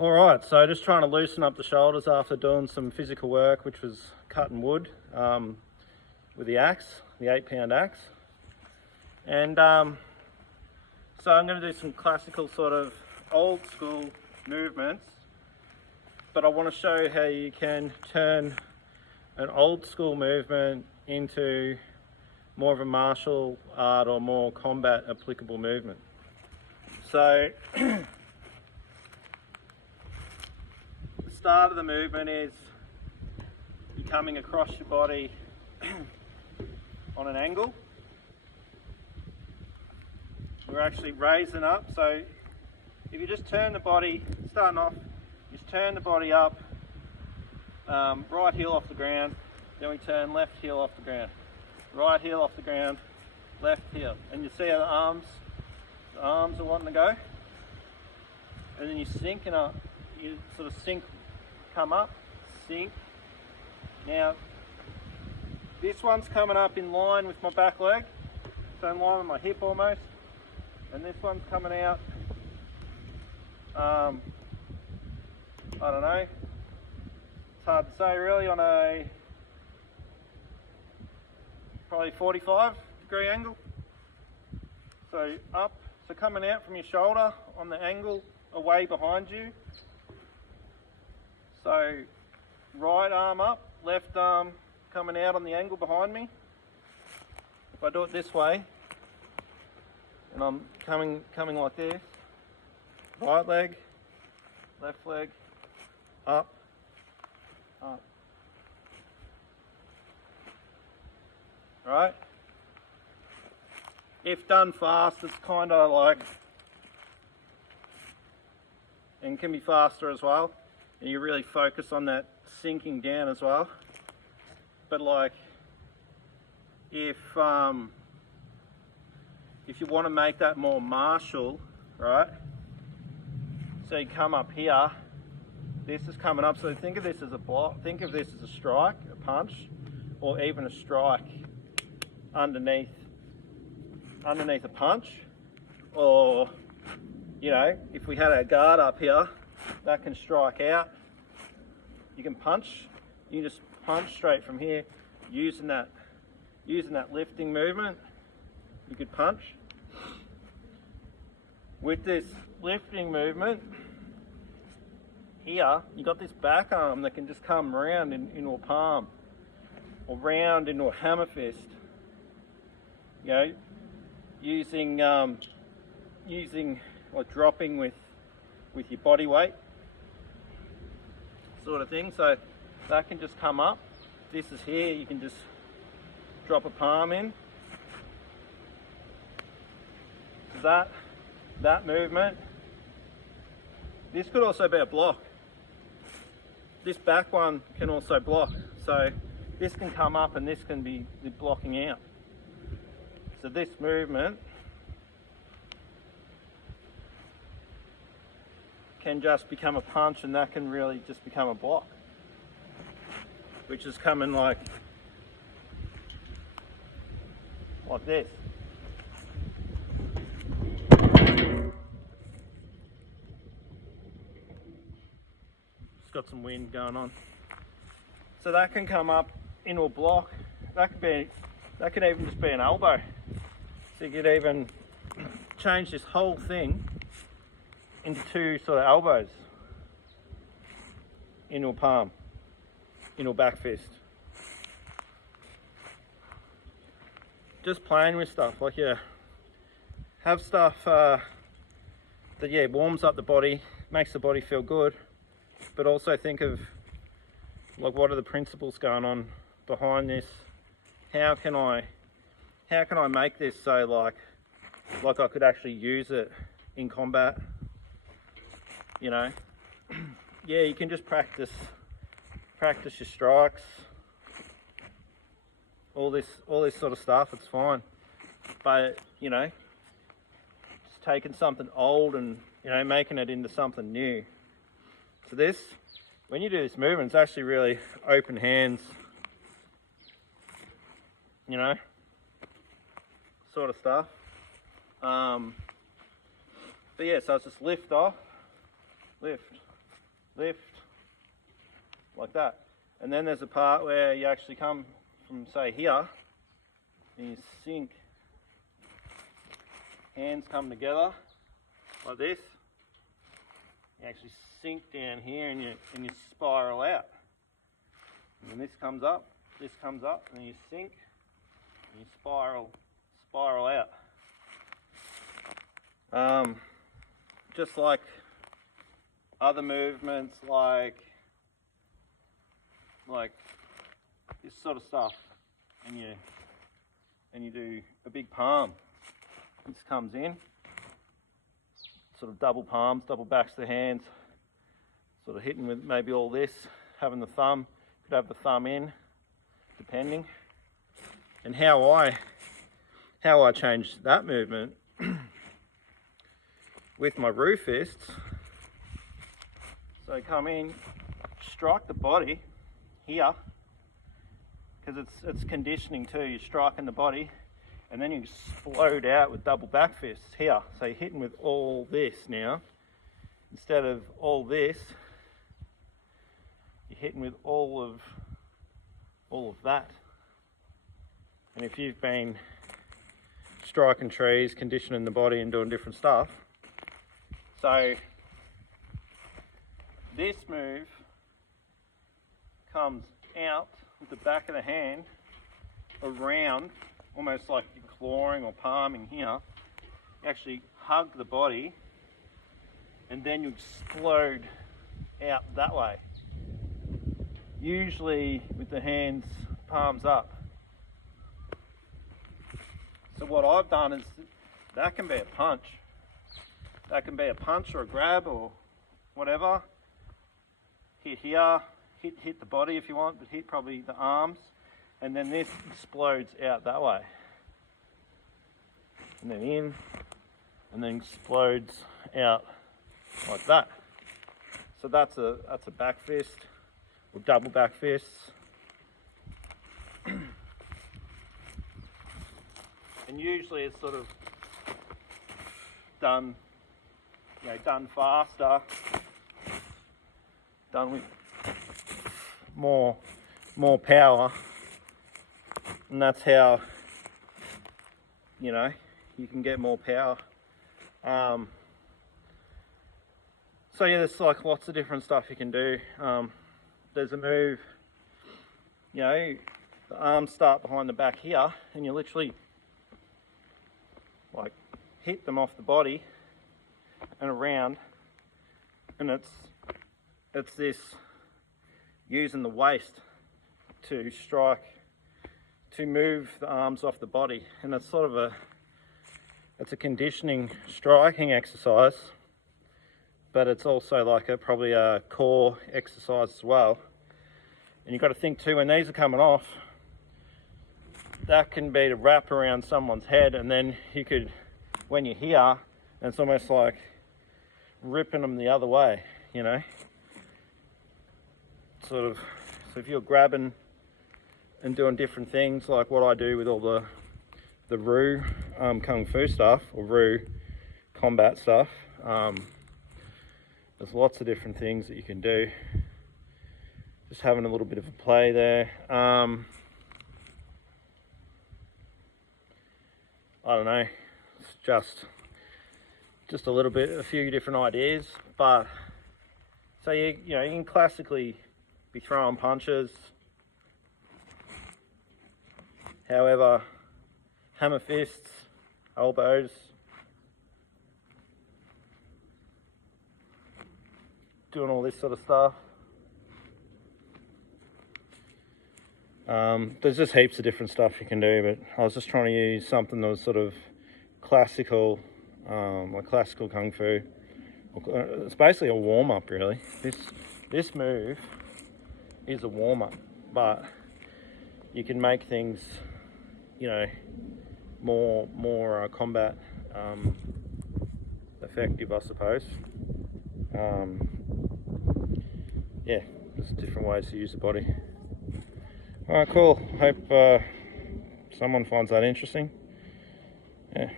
All right, so just trying to loosen up the shoulders after doing some physical work, which was cutting wood with the axe, the 8-pound axe. And so I'm going to do some classical sort of old school movements, but I want to show how you can turn an old school movement into more of a martial art or more combat applicable movement. So the start of the movement is you're coming across your body on an angle. We're actually raising up, so if you just turn the body, starting off, just turn the body up, right heel off the ground, then we turn left heel off the ground, right heel off the ground, left heel, and you see how the arms are wanting to go, and then you sink and up, you sort of sink, come up, sink. Now this one's coming up in line with my back leg, so in line with my hip almost, and this one's coming out, I don't know, it's hard to say really, on a probably 45-degree angle. So up, so coming out from your shoulder on the angle away behind you. So right arm up, left arm coming out on the angle behind me. If I do it this way, and I'm coming like this, right leg, left leg, up, up. Right? If done fast, it's kind of like, and can be faster as well, and you really focus on that sinking down as well. But like, if you want to make that more martial, right? So you come up here, this is coming up, so think of this as a block, think of this as a strike, a punch, or even a strike underneath a punch. Or, you know, if we had our guard up here, that can strike out. You can punch, you can just punch straight from here using that lifting movement. You could punch. With this lifting movement here, you got this back arm that can just come round into a palm or round into a hammer fist. You know, using or dropping with your body weight sort of thing. So that can just come up. This is here, you can just drop a palm in. So that movement. This could also be a block. This back one can also block. So this can come up and this can be blocking out. So this movement can just become a punch, and that can really just become a block, which is coming like this. It's got some wind going on. So that can come up into a block. That could even just be an elbow. So you could even change this whole thing into two sort of elbows, into a palm, into a back fist. Just playing with stuff, like have stuff that warms up the body, makes the body feel good, but also think of like, what are the principles going on behind this? How can I make this so like I could actually use it in combat? You know, yeah, you can just practice your strikes, all this sort of stuff. It's fine, but you know, just taking something old and, you know, making it into something new. So this, when you do this movement, it's actually really open hands, you know, sort of stuff. But yeah, so it's just lift off, lift, lift, like that. And then there's a part where you actually come from, say, here, and you sink. Hands come together like this. You actually sink down here and you spiral out. And then this comes up, and then you sink, and you spiral out. Just like other movements, like this sort of stuff, and you do a big palm. This comes in, sort of double palms, double backs of the hands, sort of hitting with maybe all this, having the thumb, could have the thumb in, depending. And how I change that movement with my Roo fists. So come in, strike the body here, because it's conditioning too. You're striking the body, and then you explode out with double back fists here. So you're hitting with all this now, instead of all this. You're hitting with all of that. And if you've been striking trees, conditioning the body and doing different stuff, so this move comes out with the back of the hand around, almost like you're clawing or palming here. You actually hug the body, and then you explode out that way. Usually with the hands palms up. So what I've done is, that can be a punch. That can be a punch or a grab or whatever. Hit here, hit the body if you want, but hit probably the arms. And then this explodes out that way. And then in, and then explodes out like that. So that's a back fist, or double back fists. And usually it's sort of done, done faster, done with more power, and that's how you can get more power. So yeah, there's like lots of different stuff you can do. There's a move, the arms start behind the back here, and you literally like hit them off the body and around, and it's this using the waist to strike, to move the arms off the body, and it's sort of it's a conditioning striking exercise, but it's also like probably a core exercise as well. And you've got to think too, when these are coming off, that can be to wrap around someone's head, and then you could, when you're here, it's almost like ripping them the other way, sort of. So if you're grabbing and doing different things, like what I do with all the Roo Kung Fu stuff, or Roo combat stuff, there's lots of different things that you can do. Just having a little bit of a play there. I don't know, it's just a little bit, a few different ideas. But so you can classically be throwing punches, however, hammer fists, elbows, doing all this sort of stuff. There's just heaps of different stuff you can do, but I was just trying to use something that was sort of classical, like classical Kung Fu. It's basically a warm-up, really. This move is a warm-up, but you can make things, more combat effective, I suppose. Yeah, just different ways to use the body. Alright, cool. Hope someone finds that interesting. Yeah.